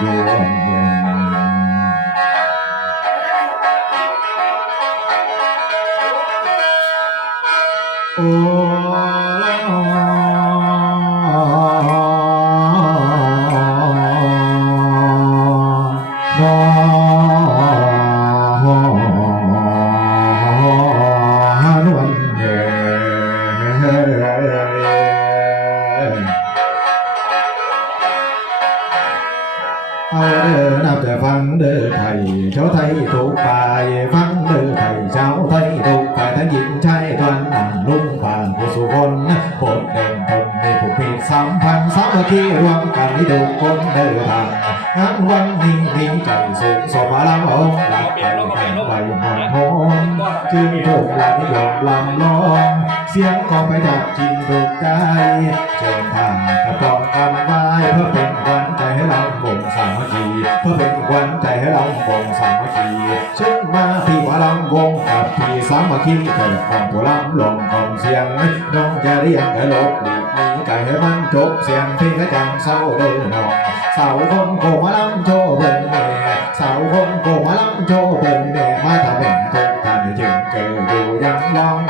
โย เอาเด้อนับแต่ฟังเด้อไทยเจ้าไทยทุกฝ่ายฟังเด้อไทยเจ้าไทยทุกฝ่ายทั้งหญิงชายทวนหนังลุ่มผ่านผู้สุคนโปรดเด่นทนในผู้ผิดสัมพันธ์สามัคคีรวมกันให้ทุกคนเด้อทางงานวันนี้มีใจสูงสมรำองหลักใจแข็งไปหอนหอมจึงถูกหลักนิยมลำลอง สียงของไปจากจริงถูกใจเชิญทางกระปองกันไว้เพื่อเป็นขวัญใจให้เราวงสามัคคีเพื่อเป็นขวัญใจให้เราวงสามัคคีเชิญมาพี่มาลำวงกับพี่สามัคคีเกิดของผู้ลำลงของเสียงน้องจะเรียกกระลบหลีกนีไก่ให้มันจบเสียงเพลงกระจังเศร้าเดินน้องสาวคนโกมาลำโชว์เบิ่งแม่สาวคนโกมาลำโชว์เบิ่งแม่มาทำเป็นทุกท่านจึงเกิดอยู่ยังลอง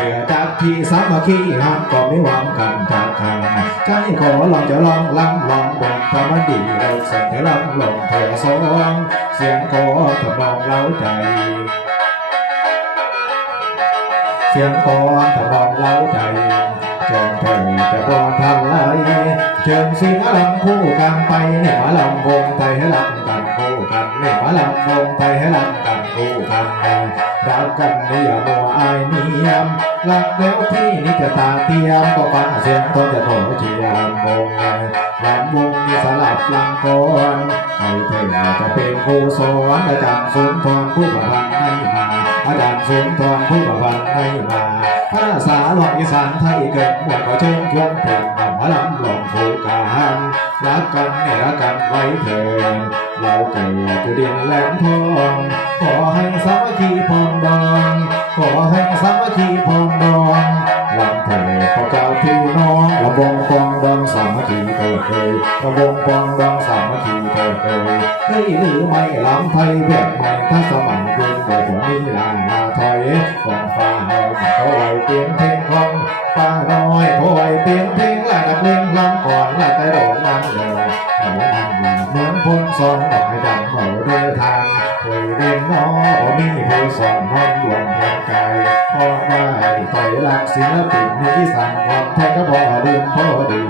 เกิดจากที่สามัคคีหักก็ไม่หวังกันจากทางใจขอลองจะลองลำลองบนพระมันดีเราเสนอลำลองเธอสองเสียงขอทำนองเล้าใจ เสียงขอทำนองเล้าใจเชิญเธอจะบอทันไหลเชิญเสียงลำคู่กันไปเนี่ยมาลำวงไทยให้ลำกันคู่กันเนี่ยมาลำวงไทยให้ลำกันคู่กัน รักกันนี่อย่ามัวอายเนียมรักแล้วพี่นี่จะตาเทียมก็ฟังเสียงต้นจะโถเชียร์ลำวงลำวงนี่สลับลำก่อนใครเธอจะเป็นครูสอนอาจารย์สุนทรผู้ประพันธ์ให้มาอาจารย์สุนทรผู้ประพันธ์ให้มาภาษาหลอกอีสานไทยเกิดหมวดก็เชิญชวนเพลงน ลำลองผูกกันรักกันเนี่ยรักกันไว้เถิดเราเกิดจุดเด่นแหลมทองขอให้สามัคคีพองดองขอให้สามัคคีพองดองลำเถิดพระเจ้าพี่น้องลำวงปองดองสามัคคีเถิดเคยลำวงปองดองสามัคคีเถิดเคยเฮ้หรือไม่ลำไทยแบบใหม่ถ้าสมัยเกินไปผมมีลาลาถอยของฟ้าน้อยเขาไว้เปลี่ยนเพลงของฟ้าน้อยเขาไว้เปลี่ยนเพลง ลาดับเล่งลำก่อนแลาแต่โดนนั่งเลยเขานั่งอยู่เหมือนพ้นซองดอกให้ดังเหมาเรือทางคอยเรียนน้อมีผู้สอนห้องดวงทางกายพอได้ไฟรักศิลปินที่สั่งความแท้ก็พอดื่มพอดี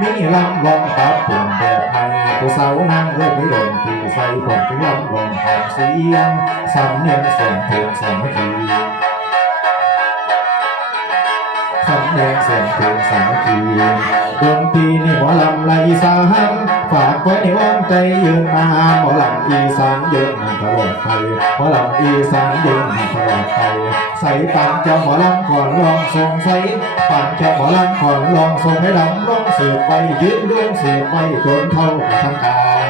มีลำลองปรับปรุงแบบใหม่ผู้สาวนั่งเริ่มไม่โดนที่ใส่ผมเป็ลำลองของเสียงสำเนียงเสียงเพลงสามัคคี สำเนียงเสียงเพลงสามีดนตรีนี่หมอลำไรสานฝากไว้ในอ้อมใจยืนมาหมอลำอีสานยืนมาตลอดไปหมอลำอีสานยืนมาตลอดไปใส่ปานเจ้าหมอลำก่อนลองทรงใส่ปานเจ้าหมอลำก่อนลองทรงให้ลำลองเสืบไปยืนดวงเสืบไปจนเท่าทางกาย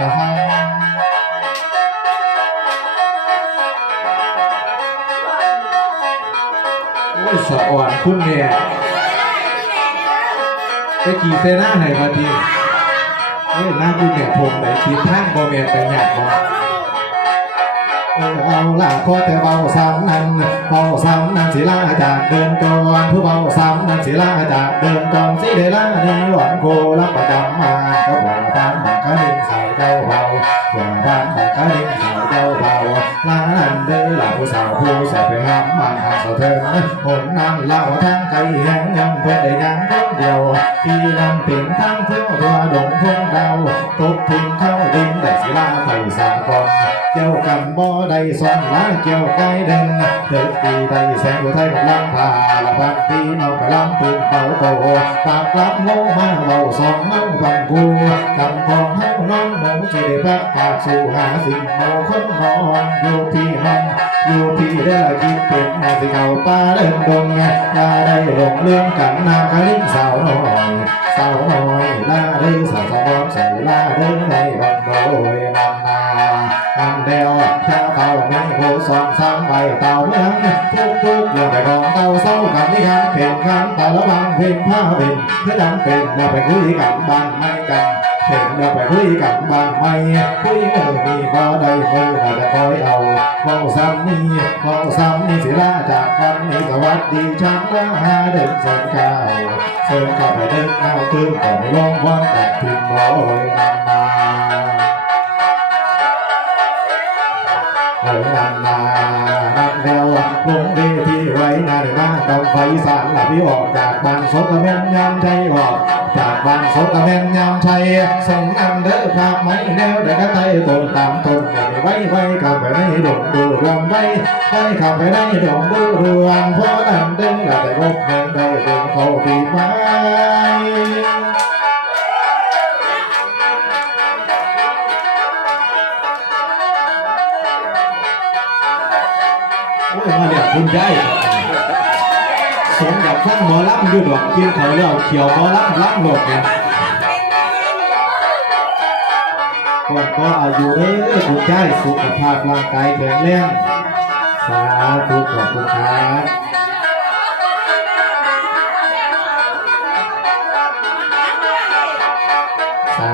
สะอ่อนคุณเนี่ย ไปขี่เซน่าไหนมาทีเฮ้ยน้าคุณเนี่ยพงไหนขี่ทางบ่แม่นแต่หยาดบ่เออเอาล่ะพอแต่เบาซ้ำนั้นเบาซ้ำนั้นศิลาจากเดินก่อนผู้เบาซ้ำนั้นศิลาจากเดินก่อนสิเดล่าเดินหลวนโครับประจำมาก็หัวทางบังคัดิสายเจ้าเบาหัวทางบังคัดินสาย เจ้าเบาลานันเด้อหล่ะผู้สาวผู้ใส่ไปหามมาหาสาวเถิงหนนั้นเล่าทั้งไก่แห่งยังเพื่อนได้ยังคนเดียวที่นั่นเป็นทั้งเที่ยวตัวดงพงดาวตกทิ้งเข้าดินแต่สิลาไปสากอ เกี่ยวกันบ่ได้ซ่อนล้าเกี่ยวไกลเดินเถิดตีไทยแสงอุทัยกำลังพาละพักพี่น้องกำลังปืนเป่าโตตามกลับโมมาเบาสองเมาฟังกูกำพองเฮาน้องหนูจะได้พักปากสู่หาสิ่งโมคนนอนอยู่พี่น้องอยู่พี่ได้ละกินเป็นนาสิเขาป้าเดินดงอย่าได้หลงเรื่องกันนางคลิ้งสาวน้อยสาวน้อยลาเด้อสาวสาวบอนใส่ลาเด้อในบังโบยนำ อันเดียวถ้าเต่าไม่โคสองสามใบเต่าเมืองทุกทุกๆอย่างไปของเต่าเศร้ากับนิทานเพ่งคันแต่ละบางเพ่งผ้าเป็นเพื่อจำเป็นอย่าไปคุยกับบ้านไม่กันเห็นเราไปคุยกันบ้างไหมคุยมือมีบ่ได้มือน่าจะคอยเอาเมาซ้ำนี่เมาซ้ำนี่สิลาจากกันนี่สวัสดีช้างละหาเดินเสินก้าวเสินเข้าไปเดินหน้าคืนก่อนลงวันแต่พิมพ์บ่อยนา ล้วลงเวทีไว้นานมาต้องไฟสารหลับพี่ออกจากบ้านสดละแม่นยามใจออก จากบ้านสดละแม่นยามชัยส่งอันเด้อภาพไม่แนวเด็กก็ไตต้นตามต้นไม่ไว้ไว้เข้าไปในดงดูรำไว้ไว้เข้าไปในดงดูรวงเพราะนั่นเด้อได้พบเงินได้ดึงเขาปีไม้ คุณยายสมกับท่านหมอลำอยู่ดอกกินเขาวแล้วเขียวหมอลำลำหลดเนี่ยก่อนก็อายุเด้อคุณยายสุขภาพร่างกายแข็งแรงสาธุขอบคุณครับสา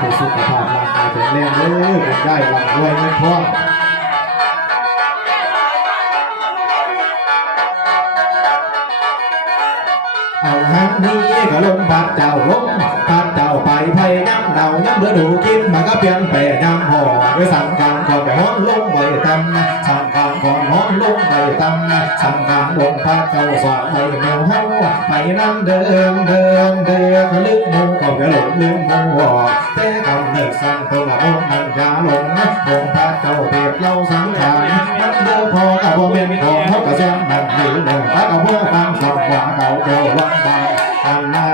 ธุสุขภาพร่างกายแข็งแรงเด้อคุณยายร่ำรวยเงินทอง หันนี้ก็ลงพัดเจ้าลงพัดเจ้าไปไทยน้ำเดาน้ำเดือดูกินมันก็เปลี่ยนแปลงน้ำหอมไว้สั่งการก็ไปห้อนลงไว้ตำสั่งกา รก่อนฮ้อนลงไว้ตำสั่งการลงพัดเจ้าสวดไว้เมือเฮาไปน้ำเดิมเดิมเดิมลึกมูก็ไปหลงลืมมูแต่กำเนิดสั่งตัวละมนมันจะหลงลงพัดเจ้าเปรียบเล่าสังขารมันเดิมพอกับบ่เป็นของเขากระเซียมมันอยู่เดิมถ้ากับพวกฟังสับว่าเก่าเจ้าวังบางอันนา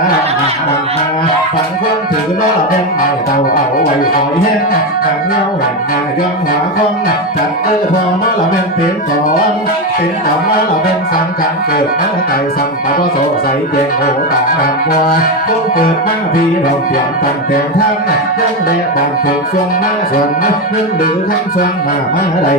อันนาอันนาฝันคนถือล้อเป็นไม้เต่าเอาไว้คอยแห้งขังเงาแห่งนาย้อนหาคองจัดเออพอมาละเป็นเป็นก่อนเป็นต่อมาละเป็นสังกันเกิดมาไต่สัมปะโสใสเจงโหตาหันวัวคนเกิดมาพี่เราเปลี่ยนตั้งแต่ท่านยังแดดบานถูกส่วนมาส่วนนึงดื้อทั้งส่วนมามาใด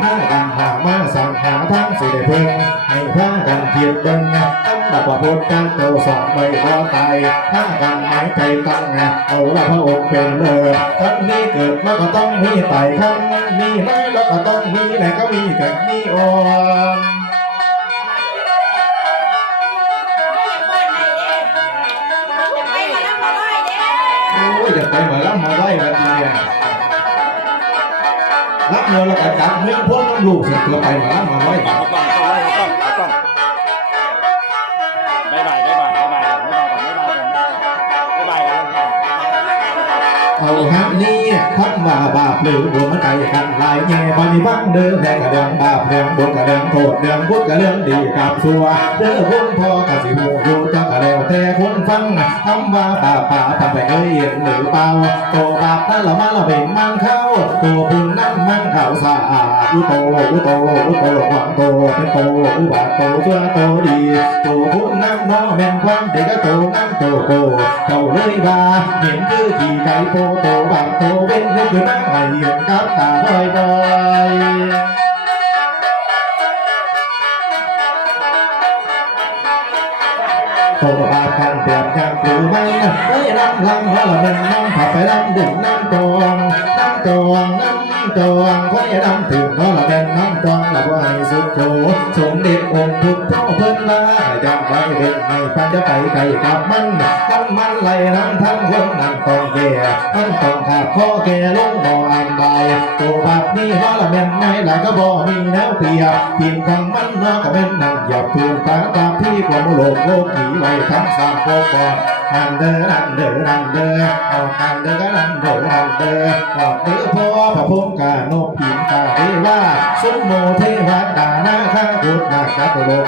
ถ้ากันหามาสั่งหาทั้งสิได้เพิ่งให้พากันเพียรดินตั้ง แต่ประพุทธเจ้าสองไม่พอตายถ้ากันหายใจตั้งเอาละพระองค์เป็นเลยครั้งนี้เกิดมาก็ต้องมีไต่คำมีไม้แล้วก็ต้องมีไหนก็มีกันมีอ่อนอย่าไปเหมือนรับมาไว้แบบนี้รับเงินแล้วก็จับเงินพ้นน้ำลูกเสร็จตัวไปเหมือนรับมาไว้เอากล้องเอาไว้เอากล้ เอาหักนี้คำว่าบาปหรือบัวมันไก่กันลายแง่บานีบังเดิมแดงกระเดิมบาปเดืองบุญกระเดิมโทษเดืองพุทธกระเรื่องดีกับสัวเด้อคุณพ่อกระสิบหูอยู่จักกระเดวแต่ค นฟังคำว่าป่าป่าทำไปเคยเห็นหรือเปล่าโตบาปนั่นละมาละเป็นมังเข้าโตบุญนั่นมังเข้าสะอาดอุโตอุโตอุโตหวังโตเป็นโตอุบาทโตเชื่อโตดีโตบุญนั่นน้อแม่นความเด็กก็โตนั่นโตโกเจ้าเลยว่าเห็นคือขี่ไก่โตโตบางโตเป็นเรื่องคือนั่งไห้เห็นกับตาบ่อยบ่ โตบากันเปรียบกันหรือไม่เฮ้ยน้ำลังว่าเราเป็นน้ำผัดไปน้ำดื่มน้ำตวงน้ำตวงน้ำตวงเฮ้ยน้ำดื่มว่าเราเป็นน้ำตวงแล้วว่าให้สุดโตสมเด็จองค์ทุกเท่าเพิ่นละจำไว้เด็กไม่พันจะไปไกลกับมันกันมันไหลน้ำทั้งคนนั่นต้องแก่มันต้องขาดข้อแก่ลงบ่ออันใดตัวแบบนี้ว่าเราเป็นไม่หลายก็บ่มีแนวเปียบทีมของมันเนาะก็เป็นนั่งหยับถูกตาตาพี่กว่าโลกโลกหนีไว้ทั้งสามโคกอน อันเดออันเดออันเดอเอาอันเดอกันอันเดออันเดอออกเดือพ่อพระพงกาโนพิมกาเทว่าสมโมเทวดานาคาพุทธนาคาตโลก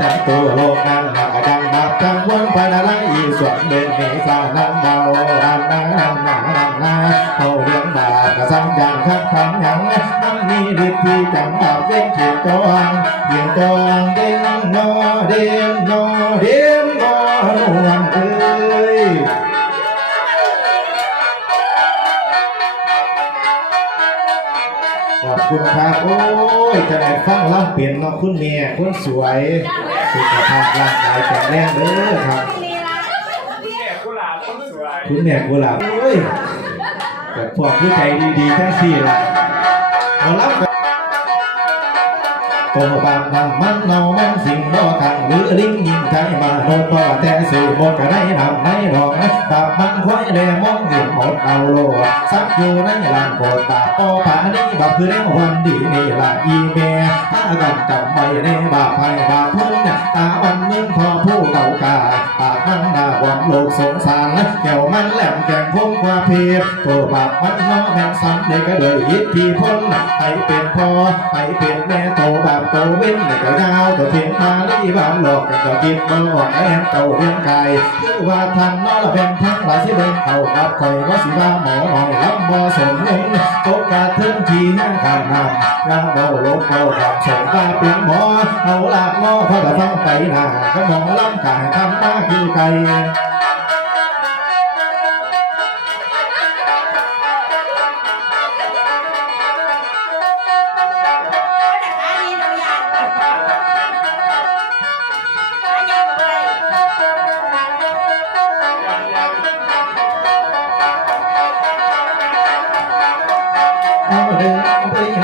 จันตัวโลกนั้นหากดังบาปจังวนไปนาไรอีส่วนเด่นเมษานันเบาอันนานันนานันนาเขาเรียงบาปกระสังยังคักขังยังมันมีฤทธิ์ที่จังบาปเว้นเขียนจองเขียนจองเด่นนอเด่นนอเด่นนอน คุณครับโอ้ยจะได้ฟังล่ำเปลี่ยนเนาะคุณเมียคุณสวยสุขภาพร่างกายแข็งแรงเด้อครับแม่กุหลาบสวยคุณแม่กุหลาบโอ้ยแต่พวกผู้ใจดีๆทั้งสี่ละหมอรับ ตัวบางทำมันเนามันสิ่งบ่ขังหรือลิงยิงใจมาโนดบ่แต่สื่อหมดกันในนำในดอกบาปมันควายแดมองเห็นหมดเอาโลซักอยู่ในลานโกดตาปอผานี่บ่คือแนววันดีนี่ละอีเมถ้ากันจำไม่ได้บาปภัยบาปพ้นตาวันนึงพอผู้เก่ากา ปากมันดาความโลกสงสารแก้วมันแหลมแกงพงความเพียรตัวบาปมันน้อแม่งซ้ำเลยก็เลยยิดที่พ้นไปเป็นพ่อไปเป็นแม่โตบาปโตเว้นเลยก็ยาวตัวเทียนมาลีบานหลอกกันก็กินบ่ออกแอนเต่าเรียงกายคือว่าทันนอละแบ่งทั้งหลายสิเบิ่งเข้ากับคอยว่าสิว่าหมอหน่อยลำบ่สมเงินตกกาเทิงทีห้างข้างน้ำยาเบาลบเบาดับส่งว่าเป็นหมอเอาละหมอพอจะต้องไปหน้าก็มองลำกายทำหน้าคือไ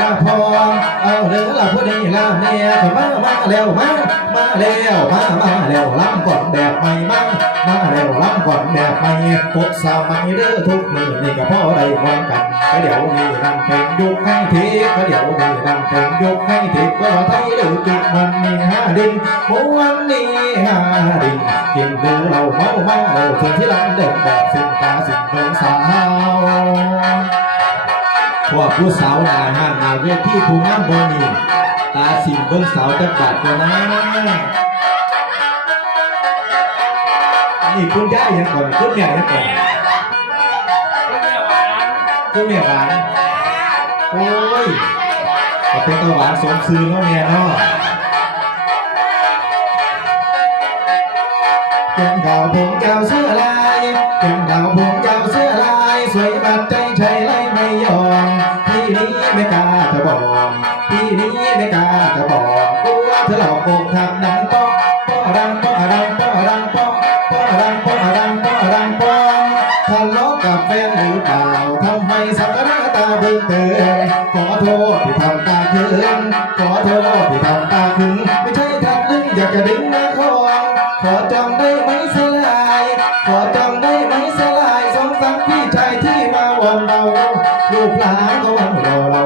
ละพอเอาเด้อละผู้ดีละเมียก็มามาแล้วมามาแล้วมามาแล้วล้ำก่อนแบบใหม่มามาแล้วล้ำก่อนแบบใหม่พบสาวใหม่เด้อทุกมือนี่ก็พอได้มองกันก็เดี๋ยวนี้นั่งเพลงยุคให้ทีก็เดี๋ยวนี้นั่งเพลงยุคให้ทีก็ไทยหรือดจุดมันนี่ห้าดินม้วนนี่ห้าดินกินดูเราเมาเมาเราเธอที่ลำเด็กแบบสิ่งตาสิ่งเบิงสาวพ วกผู้สาวหนาห้างหนาเวทีผู้งามบนีตาสิงเบิ้งสาวจักบาดก็นะนี่คุณย่ายังก่อนคุณแม่ยังก่อนคุณแม่หวานโอ้ยก็เป็นตะหวานสมซื้อเนาะแม่เนาะแก้มขาวผมยาเสื้อลายแก้มขาวผมยาเสื้อ ไม่กล้าจะบอกพี่นี้ไม่กล้าจะบอกกลัวเธอหลอกอกทำดังป้อป้อดังป้อดังป้อดังป้อป้อดังป้อดังป้อดังป้อทะเลาะกับแฟนหรือเปล่าทำไมสักหน้าตาเบิ่งเตือนขอโทษที่ทำตาคืนขอโทษที่ทำตาคืนไม่ใช่ทักลึงอยากจะดึงน้าคองขอจำได้ไหมสลาย ขอจำได้ไหมสลายสงสารพี่ชายที่มาวอนเรา กหลานก็วันรอเรา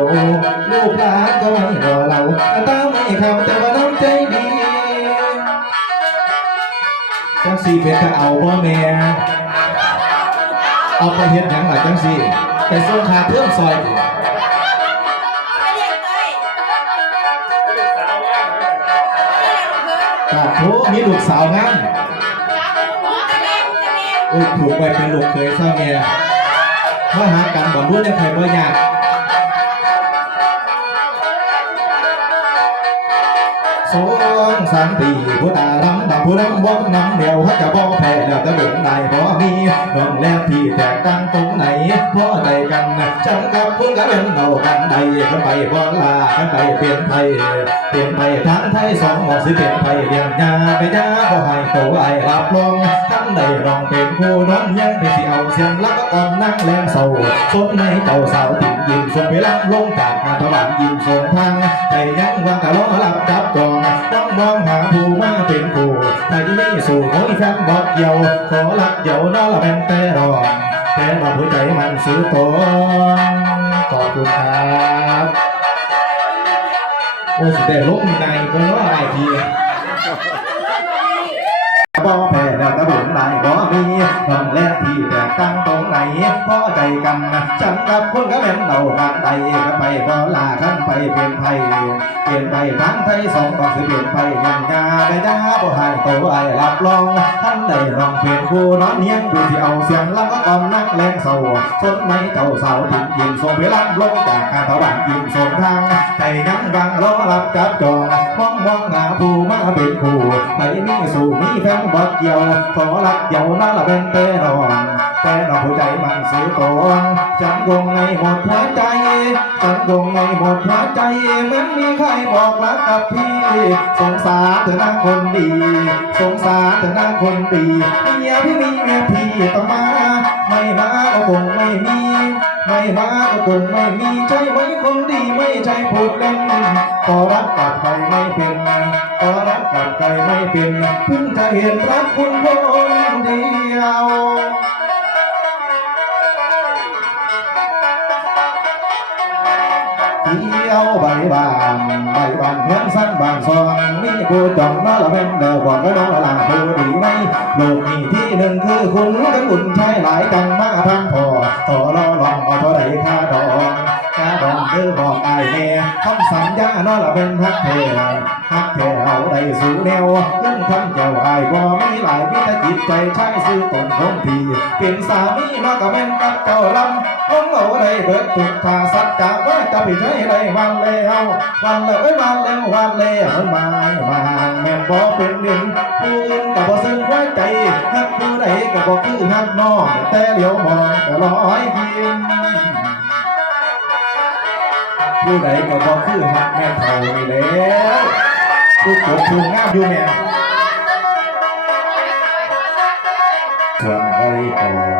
ลูกหลานก็วันรอเราตาไม่คำแต่ว่าน้ำใจดีจังสีเป็นจะเอาบ่อแม่เอาไปเฮ็ดหยังหล่ะจังสีไปส่งคาเทื่อมซอยดิกาโถมีลูกสาวงามโอ้ยผูกไว้เป็นลูกเคยซะแม่ มาหากันบ่รู้ยังใครบ่ยากสองสามปีผู้ตารำดำผู้รำวงนำเดียวเขาจะบอกแพ้แล้วจะเบิ่งได้บ่มีน้องแล้วที่แตกต่างตรงไหนพอใจกันฉันกับคุณก็เป็นเท่ากันใดกันไปบ่ลากันไปเปลี่ยนไทยเปลี่ยนไปทางไทยสองหมอสิเปลี่ยนไปเรียนยาไปยาบ่ให้โตไอ้รับรอง ท่านรองเป็นผู้น้องยังไปสิเอาเสียงล้วก็ก่อนนั่งแลมเศร้าสนในเจ้าสาวติ่งยิ้มส่งไปรับลงจากอาทวานยิ้มส่งทางใจยังวางกะล้อรับจับจองต้องมองหาผู้มาเป็นผู้ใครไม่สู่โอ้ยแฟนบอกเกี่ยวขอรักเดียวน้อละเป็นแต่รองแต่มาหัวใจมันซื้อตัวขอบคุณครับโอ้สุดแต่ลงในก็น้อไอที บ่แพ้แล้วตะบุญได้บ่มีน้องแลกที่ แตกต่างตรงไหนพอใจกันฉันกับคนก็เป็นเรากันใดกันไปบ่ลากันไปเป็นไผเปลี่ยนไปทางไทยสองบอกสิเปลี่ยนไปยังงาได้จ้าบ่ห้โตไอ้รับรองท่านได้ร้องเพลงคู่นอนเนียงดูที่เอาเสียงแล้วก็กำนักแรงเศร้าสนไหมเจ้าสาวทิ้งยิมส่งไปรับลงจากคาถาวานยิมส่งทางใจยังวังรอรับจับจองมองมองหาผู้มาเป็นคู่ไปมีสู่มีแฟนบอกเกี่ยวขอรักเดียวนั่นละเป็นเต้นอน แต่นอกหัวใจมันซื้อตัวจังคงในหมดหัวใจ ฉันคงไม่หมดหัวใจเหมือนมีใครบอกรักกับพี่ สงสารเธอนะคนดี สงสารเธอนะคนดีอยพี่มีเมียพี่ต้องมา ไม่มาก็คงไม่มี ไม่มาก็คงไม่มีใช่ไหมคนดีไม่ใช่พูดเล่นก็รักกับใครไม่เป็นก็รักกับใครไม่เป็นเพิ่งจะเห็นรักคุณคนเดียว เที่ยวใบบานใบบานเพียงสั้นบางซองมีผู้จองมาละเป็นเดิมบอกก็น้องละลางผู้ดีไหมโลกนี้ที่หนึ่งคือคุณกันบุญใช้หลายจังมาพังพอต่อรอลองเอาเท่าไรค่าดองค่าดองคือบอกไอายแม่คำสัญญาน้อละเป็นฮักแท้ฮักแท้เอาได้สู่แนวเงินคำเจ้าไอายบ่มีหลายมีแต่จิตใจใช้ซื้อตนของพี่เป็นสามีน้อก็แม่นกับเจ้าลำ ของเราได้เบิดทุกทาสัจจะว่าจะไปใช้ไรวันแล้ววันเลยวันแล้ววันแล้วมามาแม่นบ่เป็นหนึ่งผู้อื่นก็บ่ซึ้งหัวใจฮักผู้ใดก็บ่คือฮักน้องแต่เลียวมองก็ร้อยยิ้มผู้ใดก็บ่คือฮักแม่เท่านี่แล้วผู้กบผู้งามอยู่แม่ส่วนใบก่อน